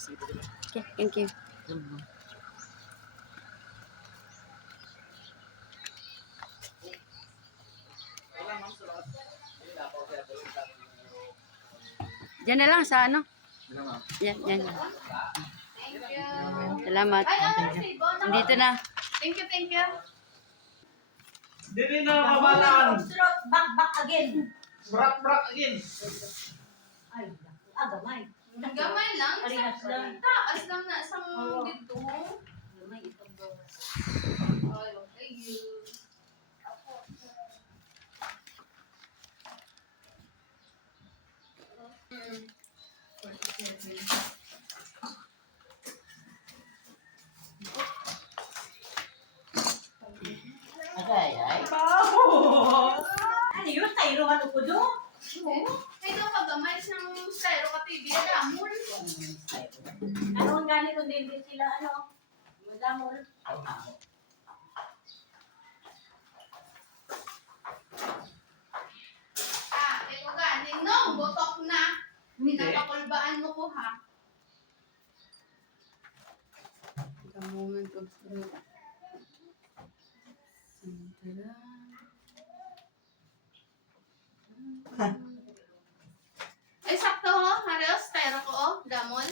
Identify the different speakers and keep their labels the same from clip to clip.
Speaker 1: Okay, thank you. Diyan na lang sa ano? Yan, yan. Salamat. Dito na.
Speaker 2: Thank you, thank you.
Speaker 3: Dili na mabalaan.
Speaker 4: Slot, back, back again.
Speaker 3: Brak brak again.
Speaker 4: Ay, ah, gamay.
Speaker 2: Gamay lang.
Speaker 4: Lang.
Speaker 2: Taas lang na sa
Speaker 4: Oo.
Speaker 2: dito.
Speaker 4: Gamay itong gawas.
Speaker 2: Ay, okay, you. Mm.
Speaker 4: Agay, ay. Ano yun? Tayo ano ko do?
Speaker 2: Ito ka gamay siyang styro ka TV. Damol.
Speaker 4: Ano ang ganito din din sila, ano? Madamol.
Speaker 2: Ah, ito ganing no. Botok na. Pinapakulbaan mo ko ha. The moment of truth. Ay, sakto ho. Halos, styro ko oh. Damol.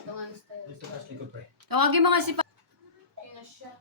Speaker 2: Tungtungan styro.
Speaker 3: Dito kas likod pre.
Speaker 1: Tawagin mga si
Speaker 2: Kaya siya.